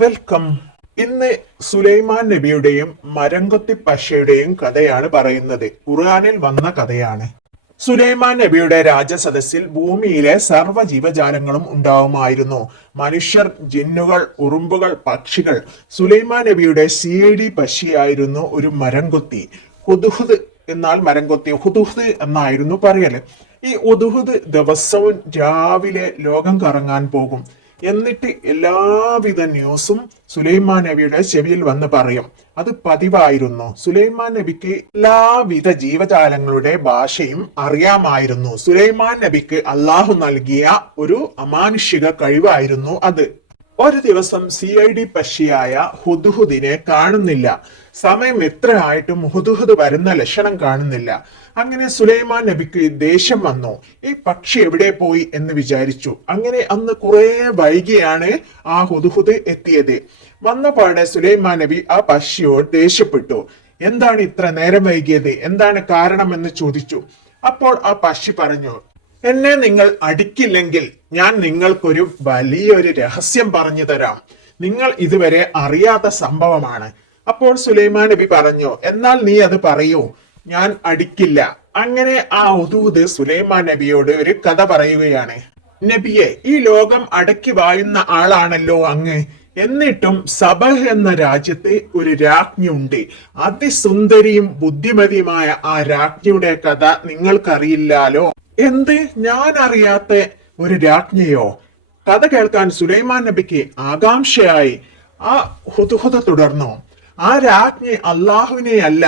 Welcome. ഇന്ന് സുലൈമാൻ നബിയുടെയും മരംകൊത്തി പശയുടെയും കഥയാണ് പറയുന്നത്. ഖുർആനിൽ വന്ന കഥയാണ്. സുലൈമാൻ നബിയുടെ രാജസദസ്സിൽ ഭൂമിയിലെ സർവ്വ ജീവജാലങ്ങളും ഉണ്ടാവുമായിരുന്നു. മനുഷ്യർ, ജിന്നുകൾ, ഉറുമ്പുകൾ, പക്ഷികൾ. സുലൈമാൻ നബിയുടെ CID പശിയായിരുന്നു ഒരു മരംകൊത്തി. ഹുദ്ഹുദ് എന്നാൽ മരംകൊത്തി, ഹുദ്ഹുദ് എന്നായിരുന്നു പറയല്. ഈ ഹുദ്ഹുദ് ദിവസവും രാവിലെ ലോകം കറങ്ങാൻ പോകും. എന്നിട്ട് എല്ലാവിധ ന്യൂസും സുലൈമാൻ നബിയുടെ ചെവിയിൽ വന്ന് പറയും. അത് പതിവായിരുന്നു. സുലൈമാൻ നബിക്ക് എല്ലാവിധ ജീവജാലങ്ങളുടെ ഭാഷയും അറിയാമായിരുന്നു. സുലൈമാൻ നബിക്ക് അള്ളാഹു നൽകിയ ഒരു അമാനുഷിക കഴിവായിരുന്നു അത്. ഒരു ദിവസം CID പക്ഷിയായ ഹുദ്ഹുദിനെ കാണുന്നില്ല. സമയം എത്ര ആയിട്ടും ഹുദ്ഹുദ് വരുന്ന ലക്ഷണം കാണുന്നില്ല. അങ്ങനെ സുലൈമാൻ നബിക്ക് ദേഷ്യം വന്നു. ഈ പക്ഷി എവിടെ പോയി എന്ന് വിചാരിച്ചു. അങ്ങനെ അന്ന് കുറെ വൈകിയാണ് ആ ഹുദ്ഹുദ് എത്തിയത്. വന്നപാടെ സുലൈമാൻ നബി ആ പക്ഷിയോട് ദേഷ്യപ്പെട്ടു. എന്താണ് ഇത്ര നേരം വൈകിയത്, എന്താണ് കാരണമെന്ന് ചോദിച്ചു. അപ്പോൾ ആ പക്ഷി പറഞ്ഞു, എന്നെ നിങ്ങൾ അടിക്കില്ലെങ്കിൽ ഞാൻ നിങ്ങൾക്കൊരു വലിയൊരു രഹസ്യം പറഞ്ഞു തരാം. നിങ്ങൾ ഇതുവരെ അറിയാത്ത സംഭവമാണ്. അപ്പോൾ സുലൈമാൻ നബി പറഞ്ഞു, എന്നാൽ നീ അത് പറയൂ, ഞാൻ അടിക്കില്ല. അങ്ങനെ ആ ഹുദ്ഹുദ് സുലൈമാൻ നബിയോട് ഒരു കഥ പറയുകയാണ്. നബിയെ, ഈ ലോകം അടക്കി വാഴുന്ന ആളാണല്ലോ അങ്ങ്. എന്നിട്ടും സബഹ് എന്ന രാജ്യത്ത് ഒരു രാജ്ഞിയുണ്ട്. അതിസുന്ദരിയും ബുദ്ധിമതിയുമായ ആ രാജ്ഞിയുടെ കഥ നിങ്ങൾക്കറിയില്ലാലോ. എന്ത്, ഞാൻ അറിയാത്ത ഒരു രാജ്ഞിയോ? കഥ കേൾക്കാൻ സുലൈമാൻ നബിക്ക് ആകാംക്ഷയായി. ആ ഹുദ്ഹുദ് തുടർന്നു, ആ രാജ്ഞി അള്ളാഹുവിനെയല്ല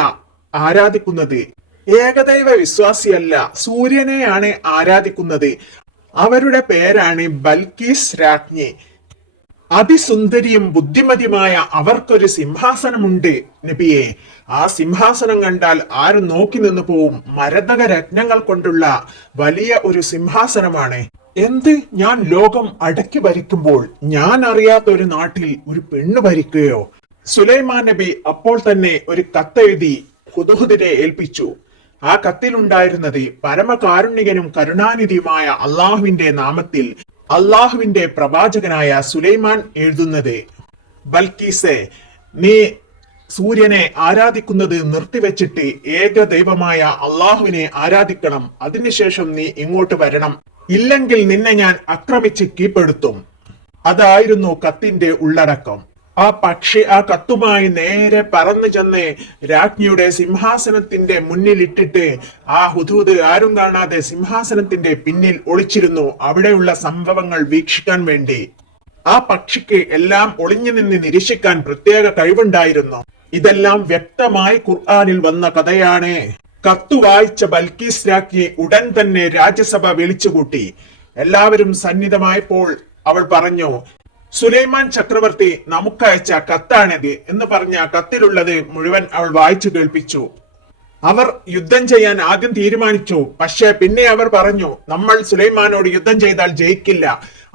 ആരാധിക്കുന്നത്, ഏകദൈവ വിശ്വാസിയല്ല, സൂര്യനെയാണ് ആരാധിക്കുന്നത്. അവരുടെ പേരാണ് ബൽക്കീസ് രാജ്ഞി. അതിസുന്ദരിയും ബുദ്ധിമതിയുമായ അവർക്കൊരു സിംഹാസനമുണ്ട് നബിയെ. ആ സിംഹാസനം കണ്ടാൽ ആരും നോക്കി നിന്ന് പോവും. മരതക രത്നങ്ങൾ കൊണ്ടുള്ള വലിയ ഒരു സിംഹാസനമാണ്. എന്ത്, ഞാൻ ലോകം അടക്കി ഭരിക്കുമ്പോൾ ഞാൻ അറിയാത്ത ഒരു നാട്ടിൽ ഒരു പെണ്ണ് ഭരിക്കുകയോ? സുലൈമാൻ നബി അപ്പോൾ തന്നെ ഒരു കത്തെഴുതി ഹുദ്ഹുദിനെ ഏൽപ്പിച്ചു. ആ കത്തിലുണ്ടായിരുന്നത് പരമകാരുണികനും കരുണാനിധിയുമായ അള്ളാഹുവിന്റെ നാമത്തിൽ അള്ളാഹുവിന്റെ പ്രവാചകനായ സുലൈമാൻ എഴുതുന്നത്, ബൽക്കീസെ, നീ സൂര്യനെ ആരാധിക്കുന്നത് നിർത്തിവെച്ചിട്ട് ഏക ദൈവമായ അള്ളാഹുവിനെ ആരാധിക്കണം. അതിനുശേഷം നീ ഇങ്ങോട്ട് വരണം. ഇല്ലെങ്കിൽ നിന്നെ ഞാൻ ആക്രമിച്ച് കീഴ്പ്പെടുത്തും. അതായിരുന്നു കത്തിന്റെ ഉള്ളടക്കം. ആ പക്ഷി ആ കത്തുമായി നേരെ പറന്നു ചെന്ന് രാജ്ഞിയുടെ സിംഹാസനത്തിന്റെ മുന്നിലിട്ടിട്ട് ആ ഹുദ്ഹുദ് ആരും കാണാതെ സിംഹാസനത്തിന്റെ പിന്നിൽ ഒളിച്ചിരുന്നു, അവിടെയുള്ള സംഭവങ്ങൾ വീക്ഷിക്കാൻ വേണ്ടി. ആ പക്ഷിക്ക് എല്ലാം ഒളിഞ്ഞു നിന്ന് നിരീക്ഷിക്കാൻ പ്രത്യേക കഴിവുണ്ടായിരുന്നു. ഇതെല്ലാം വ്യക്തമായി ഖുർആനിൽ വന്ന കഥയാണ്. കത്തു വായിച്ച ബൽക്കീസ് രാജ്ഞി ഉടൻ തന്നെ രാജ്യസഭ വിളിച്ചുകൂട്ടി. എല്ലാവരും സന്നിധമായപ്പോൾ അവൾ പറഞ്ഞു, സുലൈമാൻ ചക്രവർത്തി നമുക്കയച്ച കത്താണിത് എന്ന് പറഞ്ഞ കത്തിലുള്ളത് മുഴുവൻ അവൾ വായിച്ചു കേൾപ്പിച്ചു. അവർ യുദ്ധം ചെയ്യാൻ ആദ്യം തീരുമാനിച്ചു. പക്ഷെ പിന്നെ അവർ പറഞ്ഞു, നമ്മൾ സുലൈമാനോട് യുദ്ധം ചെയ്താൽ ജയിക്കില്ല.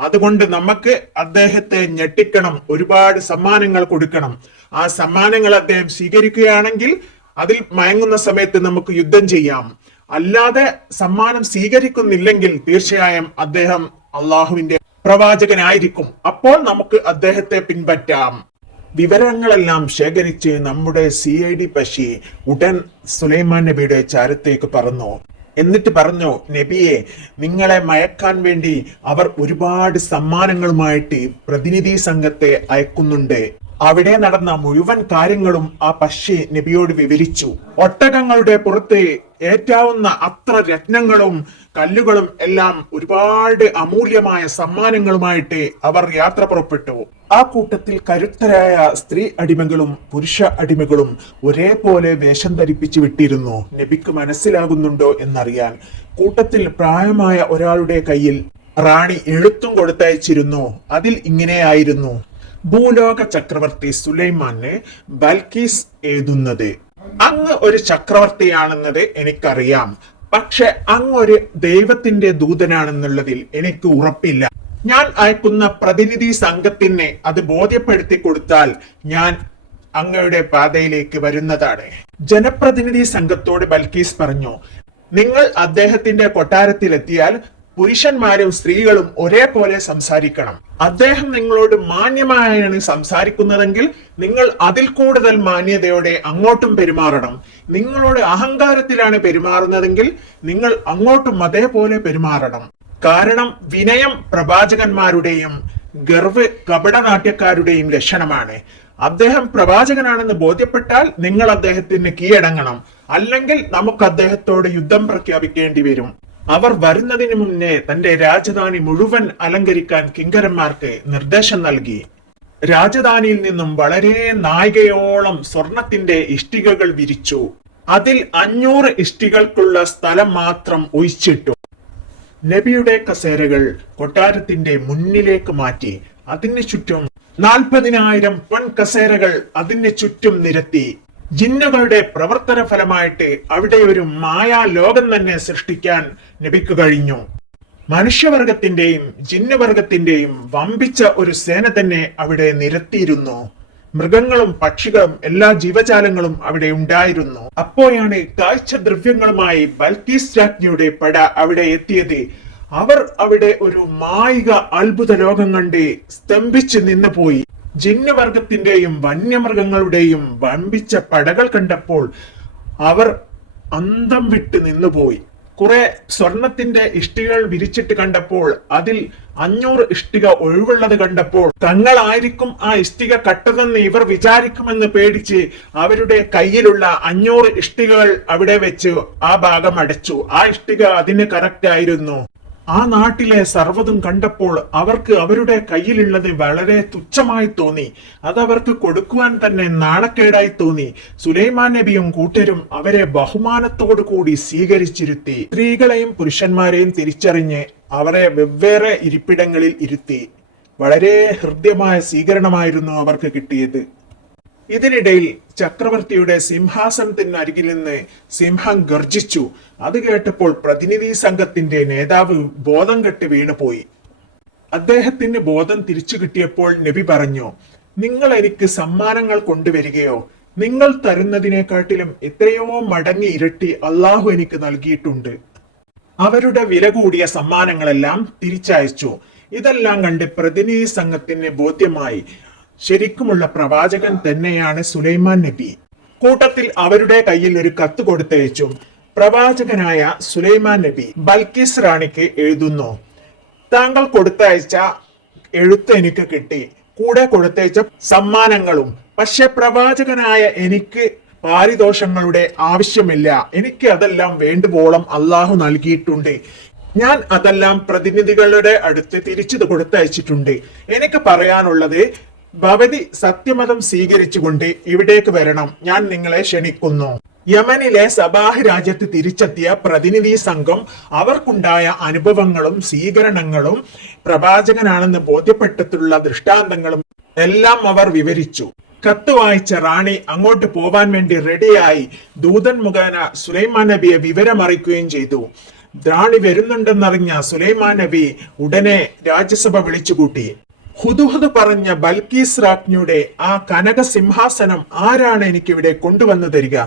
അതുകൊണ്ട് നമുക്ക് അദ്ദേഹത്തെ ഞെട്ടിക്കണം, ഒരുപാട് സമ്മാനങ്ങൾ കൊടുക്കണം. ആ സമ്മാനങ്ങൾ അദ്ദേഹം സ്വീകരിക്കുകയാണെങ്കിൽ അതിൽ മയങ്ങുന്ന സമയത്ത് നമുക്ക് യുദ്ധം ചെയ്യാം. അല്ലാതെ സമ്മാനം സ്വീകരിക്കുന്നില്ലെങ്കിൽ തീർച്ചയായും അദ്ദേഹം അള്ളാഹുവിന്റെ പ്രവാചകനായിരിക്കും. അപ്പോൾ നമുക്ക് അദ്ദേഹത്തെ പിൻപറ്റാം. വിവരങ്ങളെല്ലാം ശേഖരിച്ച് നമ്മുടെ CID പശി ഉടൻ സുലൈമാൻ നബിയുടെ ചാരത്തേക്ക് പറന്നു. എന്നിട്ട് പറഞ്ഞു, നബിയെ, നിങ്ങളെ മയക്കാൻ വേണ്ടി അവർ ഒരുപാട് സമ്മാനങ്ങളുമായിട്ട് പ്രതിനിധി സംഘത്തെ അയക്കുന്നുണ്ട്. അവിടെ നടന്ന മുഴുവൻ കാര്യങ്ങളും ആ പക്ഷി നബിയോട് വിവരിച്ചു. ഒട്ടകങ്ങളുടെ പുറത്ത് ഏറ്റാവുന്ന അത്ര രത്നങ്ങളും കല്ലുകളും എല്ലാം ഒരുപാട് അമൂല്യമായ സമ്മാനങ്ങളുമായിട്ട് അവർ യാത്ര പുറപ്പെട്ടു. ആ കൂട്ടത്തിൽ കരുത്തരായ സ്ത്രീ അടിമകളും പുരുഷ അടിമകളും ഒരേപോലെ വേഷം ധരിപ്പിച്ചു വിട്ടിരുന്നു. നബിക്ക് മനസ്സിലാകുന്നുണ്ടോ എന്നറിയാൻ കൂട്ടത്തിൽ പ്രായമായ ഒരാളുടെ കയ്യിൽ റാണി എഴുത്തും കൊടുത്തയച്ചിരുന്നു. അതിൽ ഇങ്ങനെയായിരുന്നു, ഭൂലോക ചക്രവർത്തി സുലൈമാന് ബൽക്കീസ് എഴുതുന്നത്, അങ്ങ് ഒരു ചക്രവർത്തിയാണെന്നത് എനിക്കറിയാം. പക്ഷെ അങ്ങ് ഒരു ദൈവത്തിന്റെ ദൂതനാണെന്നുള്ളതിൽ എനിക്ക് ഉറപ്പില്ല. ഞാൻ അയക്കുന്ന പ്രതിനിധി സംഘത്തിന് അത് ബോധ്യപ്പെടുത്തി കൊടുത്താൽ ഞാൻ അങ്ങയുടെ പാതയിലേക്ക് വരുന്നതാണ്. ജനപ്രതിനിധി സംഘത്തോട് ബൽക്കീസ് പറഞ്ഞു, നിങ്ങൾ അദ്ദേഹത്തിന്റെ കൊട്ടാരത്തിലെത്തിയാൽ പുരുഷന്മാരും സ്ത്രീകളും ഒരേപോലെ സംസാരിക്കണം. അദ്ദേഹം നിങ്ങളോട് മാന്യമായാണ് സംസാരിക്കുന്നതെങ്കിൽ നിങ്ങൾ അതിൽ കൂടുതൽ മാന്യതയോടെ അങ്ങോട്ടും പെരുമാറണം. നിങ്ങളോട് അഹങ്കാരത്തിലാണ് പെരുമാറുന്നതെങ്കിൽ നിങ്ങൾ അങ്ങോട്ടും അതേപോലെ പെരുമാറണം. കാരണം വിനയം പ്രവാചകന്മാരുടെയും ഗർവ് കപടനാട്യക്കാരുടെയും ലക്ഷണമാണ്. അദ്ദേഹം പ്രവാചകനാണെന്ന് ബോധ്യപ്പെട്ടാൽ നിങ്ങൾ അദ്ദേഹത്തിന് കീഴടങ്ങണം, അല്ലെങ്കിൽ നമുക്ക് അദ്ദേഹത്തോട് യുദ്ധം പ്രഖ്യാപിക്കേണ്ടി വരും. അവർ വരുന്നതിന് മുന്നേ തന്റെ രാജധാനി മുഴുവൻ അലങ്കരിക്കാൻ കിങ്കരന്മാർക്ക് നിർദ്ദേശം നൽകി. രാജധാനിയിൽ നിന്നും വളരെ നാഴികയോളം സ്വർണത്തിന്റെ ഇഷ്ടികകൾ വിരിച്ചു. അതിൽ 500 ഇഷ്ടികൾക്കുള്ള സ്ഥലം മാത്രം ഒഴിച്ചിട്ടു. നബിയുടെ കസേരകൾ കൊട്ടാരത്തിന്റെ മുന്നിലേക്ക് മാറ്റി. അതിന് ചുറ്റും 40,000 പൊൻ കസേരകൾ അതിന് ചുറ്റും നിരത്തി. ജിന്നുകളുടെ പ്രവർത്തന ഫലമായിട്ട് അവിടെ ഒരു മായാ ലോകം തന്നെ സൃഷ്ടിക്കാൻ നബിക്ക് കഴിഞ്ഞു. മനുഷ്യവർഗത്തിന്റെയും ജിന്നുവർഗത്തിന്റെയും വമ്പിച്ച ഒരു സേന തന്നെ അവിടെ നിരത്തിയിരുന്നു. മൃഗങ്ങളും പക്ഷികളും എല്ലാ ജീവജാലങ്ങളും അവിടെ ഉണ്ടായിരുന്നു. അപ്പോഴാണ് കാഴ്ചദ്രവ്യങ്ങളുമായി ബൽക്കീസ് രാജ്ഞിയുടെ പട അവിടെ എത്തിയത്. അവർ അവിടെ ഒരു മായിക അത്ഭുത ലോകം കണ്ട് സ്തംഭിച്ചു നിന്നു പോയി. ജിന്നുവർഗത്തിന്റെയും വന്യമൃഗങ്ങളുടെയും വമ്പിച്ച പടകൾ കണ്ടപ്പോൾ അവർ അന്തം വിട്ട് നിന്നുപോയി. കുറെ സ്വർണത്തിന്റെ ഇഷ്ടികൾ വിരിച്ചിട്ട് കണ്ടപ്പോൾ അതിൽ 500 ഇഷ്ടിക ഒഴിവുള്ളത് കണ്ടപ്പോൾ തങ്ങളായിരിക്കും ആ ഇഷ്ടിക കട്ടതെന്ന് ഇവർ വിചാരിക്കുമെന്ന് പേടിച്ച് അവരുടെ കയ്യിലുള്ള 500 ഇഷ്ടികകൾ അവിടെ വെച്ച് ആ ഭാഗം അടച്ചു. ആ ഇഷ്ടിക അതിന് കറക്റ്റ് ആയിരുന്നു. ആ നാട്ടിലെ സർവ്വതും കണ്ടപ്പോൾ അവർക്ക് അവരുടെ കയ്യിലുള്ളത് വളരെ തുച്ഛമായി തോന്നി. അതവർക്ക് കൊടുക്കുവാൻ തന്നെ നാണക്കേടായി തോന്നി. സുലൈമാൻ നബിയും കൂട്ടരും അവരെ ബഹുമാനത്തോടു കൂടി സ്വീകരിച്ചിരുത്തി. സ്ത്രീകളെയും പുരുഷന്മാരെയും തിരിച്ചറിഞ്ഞ് അവരെ വെവ്വേറെ ഇരിപ്പിടങ്ങളിൽ ഇരുത്തി. വളരെ ഹൃദ്യമായ സ്വീകരണമായിരുന്നു അവർക്ക് കിട്ടിയത്. ഇതിനിടയിൽ ചക്രവർത്തിയുടെ സിംഹാസനത്തിനരികിൽ നിന്ന് സിംഹം ഗർജിച്ചു. അത് കേട്ടപ്പോൾ പ്രതിനിധി സംഘത്തിന്റെ നേതാവ് ബോധം കെട്ട് വീണുപോയി. അദ്ദേഹത്തിന് ബോധം തിരിച്ചു കിട്ടിയപ്പോൾ നബി പറഞ്ഞു, നിങ്ങൾ എനിക്ക് സമ്മാനങ്ങൾ കൊണ്ടുവരികയോ? നിങ്ങൾ തരുന്നതിനെക്കാട്ടിലും എത്രയോ മടങ്ങി ഇരട്ടി അള്ളാഹു എനിക്ക് നൽകിയിട്ടുണ്ട്. അവരുടെ വില കൂടിയ സമ്മാനങ്ങളെല്ലാം തിരിച്ചയച്ചു. ഇതെല്ലാം കണ്ട് പ്രതിനിധി സംഘത്തിന് ബോധ്യമായി ശരിക്കുമുള്ള പ്രവാചകൻ തന്നെയാണ് സുലൈമാൻ നബി. കൂട്ടത്തിൽ അവരുടെ കയ്യിൽ ഒരു കത്ത് കൊടുത്തയച്ചു. പ്രവാചകനായ സുലൈമാൻ നബി ബൽക്കീസ് റാണിക്ക് എഴുതുന്നു, താങ്കൾ കൊടുത്തയച്ച എഴുത്ത് എനിക്ക് കിട്ടി, കൂടെ കൊടുത്തയച്ച സമ്മാനങ്ങളും. പക്ഷെ പ്രവാചകനായ എനിക്ക് പാരിതോഷങ്ങളുടെ ആവശ്യമില്ല. എനിക്ക് അതെല്ലാം വേണ്ടുവോളം അള്ളാഹു നൽകിയിട്ടുണ്ട്. ഞാൻ അതെല്ലാം പ്രതിനിധികളുടെ അടുത്ത് തിരിച്ചു കൊടുത്തയച്ചിട്ടുണ്ട്. എനിക്ക് പറയാനുള്ളത്, ഭവതി സത്യമതം സ്വീകരിച്ചുകൊണ്ട് ഇവിടേക്ക് വരണം. ഞാൻ നിങ്ങളെ ക്ഷണിക്കുന്നു. യമനിലെ സബാഹ് രാജ്യത്ത് തിരിച്ചെത്തിയ പ്രതിനിധി സംഘം അവർക്കുണ്ടായ അനുഭവങ്ങളും സ്വീകരണങ്ങളും പ്രവാചകനാണെന്ന് ബോധ്യപ്പെട്ടിട്ടുള്ള ദൃഷ്ടാന്തങ്ങളും എല്ലാം അവർ വിവരിച്ചു. കത്ത് വായിച്ച റാണി അങ്ങോട്ട് പോവാൻ വേണ്ടി റെഡിയായി ദൂതൻ മുഖേന സുലൈമാൻ നബിയെ വിവരമറിയിക്കുകയും ചെയ്തു. റാണി വരുന്നുണ്ടെന്നറിഞ്ഞ സുലൈമാൻ നബി ഉടനെ രാജ്യസഭ വിളിച്ചുകൂട്ടി. ഹുദുഹുദ് പറഞ്ഞ ബൽക്കീസ് രാജ്ഞിയുടെ ആ കനക സിംഹാസനം ആരാണ് എനിക്കിവിടെ കൊണ്ടുവന്നു തരിക?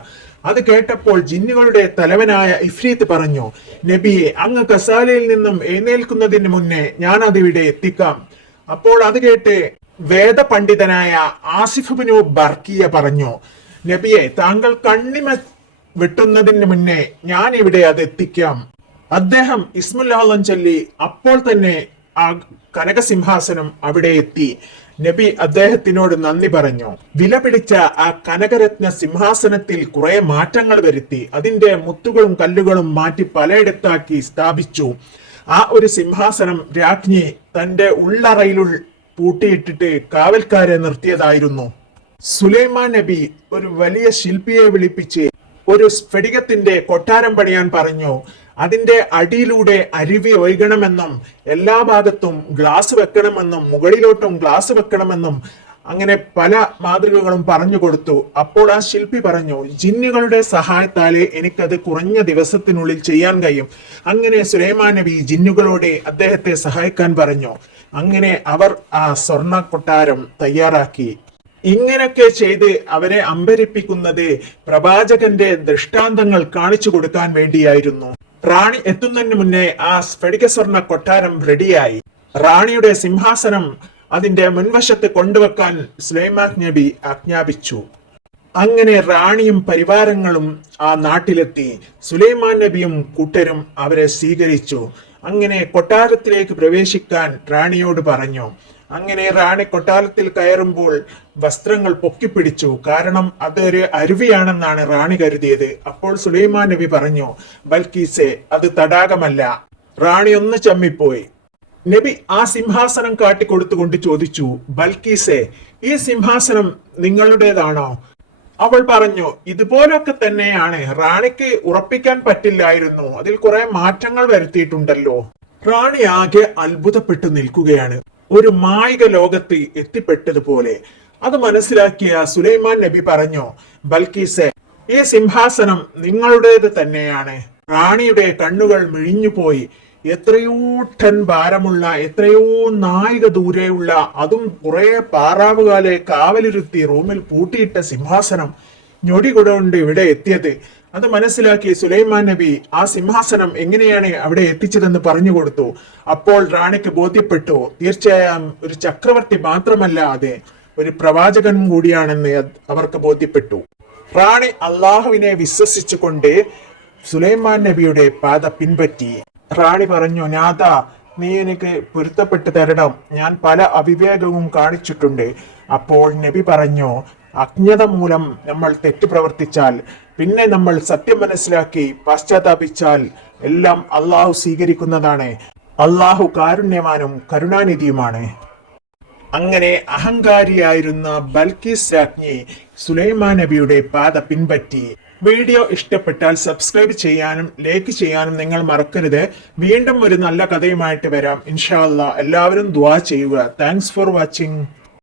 അത് കേട്ടപ്പോൾ ജിന്നുകളുടെ തലവനായ ഇഫ്രീത്ത് പറഞ്ഞു, നബിയെ, അങ്ങ് കസാലയിൽ നിന്നും എഴുന്നേൽക്കുന്നതിന് മുന്നേ ഞാൻ അതിവിടെ എത്തിക്കാം. അപ്പോൾ അത് കേട്ട് വേദപണ്ഡിതനായ ആസിഫ് ബിനു ബർക്കിയ പറഞ്ഞു, നബിയെ, താങ്കൾ കണ്ണിമ വെട്ടുന്നതിന് മുന്നേ ഞാൻ ഇവിടെ അത് എത്തിക്കാം. അദ്ദേഹം ഇസ്മുല്ലാഹ് ചൊല്ലി അപ്പോൾ തന്നെ ആ കനകസിംഹാസനം അവിടെ എത്തി. നബി അദ്ദേഹത്തിനോട് നന്ദി പറഞ്ഞു. വില പിടിച്ച ആ കനകരത്ന സിംഹാസനത്തിൽ കുറെ മാറ്റങ്ങൾ വരുത്തി. അതിന്റെ മുത്തുകളും കല്ലുകളും മാറ്റി പലയിടത്താക്കി സ്ഥാപിച്ചു. ആ ഒരു സിംഹാസനം രാജ്ഞി തന്റെ ഉള്ളറയിലുൾ പൂട്ടിയിട്ടിട്ട് കാവൽക്കാരെ നിർത്തിയതായിരുന്നു. സുലൈമാൻ നബി ഒരു വലിയ ശില്പിയെ വിളിപ്പിച്ച് ഒരു സ്ഫടികത്തിന്റെ കൊട്ടാരം പണിയാൻ പറഞ്ഞു. അതിന്റെ അടിയിലൂടെ അരുവി ഒഴുകണമെന്നും എല്ലാ ഭാഗത്തും ഗ്ലാസ് വെക്കണമെന്നും മുകളിലോട്ടും ഗ്ലാസ് വെക്കണമെന്നും അങ്ങനെ പല മാതൃകകളും പറഞ്ഞു കൊടുത്തു. അപ്പോൾ ആ ശില്പി പറഞ്ഞു, ജിന്നുകളുടെ സഹായത്താലേ എനിക്കത് കുറഞ്ഞ ദിവസത്തിനുള്ളിൽ ചെയ്യാൻ കഴിയും. അങ്ങനെ സുലൈമാൻ നബി ജിന്നുകളോട് അദ്ദേഹത്തെ സഹായിക്കാൻ പറഞ്ഞു. അങ്ങനെ അവർ ആ സ്വർണ്ണ കൊട്ടാരം തയ്യാറാക്കി. ഇങ്ങനെയൊക്കെ ചെയ്ത് അവരെ അമ്പരിപ്പിക്കുന്നത് പ്രവാചകന്റെ ദൃഷ്ടാന്തങ്ങൾ കാണിച്ചു കൊടുക്കാൻ വേണ്ടിയായിരുന്നു. റാണി എത്തുന്നതിന് മുന്നേ ആ സ്ഫടിക സ്വർണ്ണ കൊട്ടാരം റെഡിയായി. റാണിയുടെ സിംഹാസനം അതിന്റെ മുൻവശത്ത് കൊണ്ടുവെക്കാൻ സുലൈമാൻ നബി ആജ്ഞാപിച്ചു. അങ്ങനെ റാണിയും പരിവാരങ്ങളും ആ നാട്ടിലെത്തി. സുലൈമാൻ നബിയും കൂട്ടരും അവരെ സ്വീകരിച്ചു. അങ്ങനെ കൊട്ടാരത്തിലേക്ക് പ്രവേശിക്കാൻ റാണിയോട് പറഞ്ഞു. അങ്ങനെ റാണി കൊട്ടാരത്തിൽ കയറുമ്പോൾ വസ്ത്രങ്ങൾ പൊക്കിപ്പിടിച്ചു. കാരണം അതൊരു അരുവിയാണെന്നാണ് റാണി കരുതിയത്. അപ്പോൾ സുലൈമാൻ നബി പറഞ്ഞു, ബൽക്കീസെ, അത് തടാകമല്ല. റാണി ഒന്ന് ചമ്മിപ്പോയി. നബി ആ സിംഹാസനം കാട്ടിക്കൊടുത്തുകൊണ്ട് ചോദിച്ചു, ബൽക്കീസെ, ഈ സിംഹാസനം നിങ്ങളുടേതാണോ? അവൾ പറഞ്ഞു, ഇതുപോലൊക്കെ തന്നെയാണ്. റാണിക്ക് ഉറപ്പിക്കാൻ പറ്റില്ലായിരുന്നു, അതിൽ കുറെ മാറ്റങ്ങൾ വരുത്തിയിട്ടുണ്ടല്ലോ. റാണി ആകെ അത്ഭുതപ്പെട്ടു നിൽക്കുകയാണ്. ഒരു മായിക ലോകത്ത് എത്തിപ്പെട്ടതുപോലെ. അത് മനസ്സിലാക്കിയ സുലൈമാൻ നബി പറഞ്ഞു, ബൽക്കീസെ, ഈ സിംഹാസനം നിങ്ങളുടേത് തന്നെയാണ്. റാണിയുടെ കണ്ണുകൾ മിഴിഞ്ഞുപോയി. എത്രയോ ടൺ ഭാരമുള്ള, എത്രയോ നായിക ദൂരെയുള്ള, അതും കുറെ പാറാവുകാലെ കാവലിരുത്തി റൂമിൽ പൂട്ടിയിട്ട സിംഹാസനം ഞൊടികൊണ്ട് ഇവിടെ എത്തിയത്. അത് മനസ്സിലാക്കി സുലൈമാൻ നബി ആ സിംഹാസനം എങ്ങനെയാണ് അവിടെ എത്തിച്ചതെന്ന് പറഞ്ഞു കൊടുത്തു. അപ്പോൾ റാണിക്ക് ബോധ്യപ്പെട്ടു, തീർച്ചയായും ഒരു ചക്രവർത്തി മാത്രമല്ല അത്, ഒരു പ്രവാചകൻ കൂടിയാണെന്ന് അവർക്ക് ബോധ്യപ്പെട്ടു. റാണി അള്ളാഹുവിനെ വിശ്വസിച്ചുകൊണ്ട് സുലൈമാൻ നബിയുടെ പാത പിൻപറ്റി. റാണി പറഞ്ഞു, നാഥ, നീ എനിക്ക് പൊരുത്തപ്പെട്ടു തരണം, ഞാൻ പല അവിവേകവും കാണിച്ചിട്ടുണ്ട്. അപ്പോൾ നബി പറഞ്ഞു, അജ്ഞത മൂലം നമ്മൾ തെറ്റ് പ്രവർത്തിച്ചാൽ, പിന്നെ നമ്മൾ സത്യം മനസ്സിലാക്കി പശ്ചാത്താപിച്ചാൽ എല്ലാം അള്ളാഹു സ്വീകരിക്കുന്നതാണ്. അള്ളാഹു കാരുണ്യവാനും കരുണാനിധിയുമാണ്. അങ്ങനെ അഹങ്കാരിയായിരുന്ന ബൽക്കീസ് രാജ്ഞി സുലൈമാൻ നബിയുടെ പാത പിൻപറ്റി. വീഡിയോ ഇഷ്ടപ്പെട്ടാൽ സബ്സ്ക്രൈബ് ചെയ്യാനും ലൈക്ക് ചെയ്യാനും നിങ്ങൾ മറക്കരുത്. വീണ്ടും ഒരു നല്ല കഥയുമായിട്ട് വരാം ഇൻഷാ അല്ലാഹ്. എല്ലാവരും ദുആ ചെയ്യുക. Thanks for watching.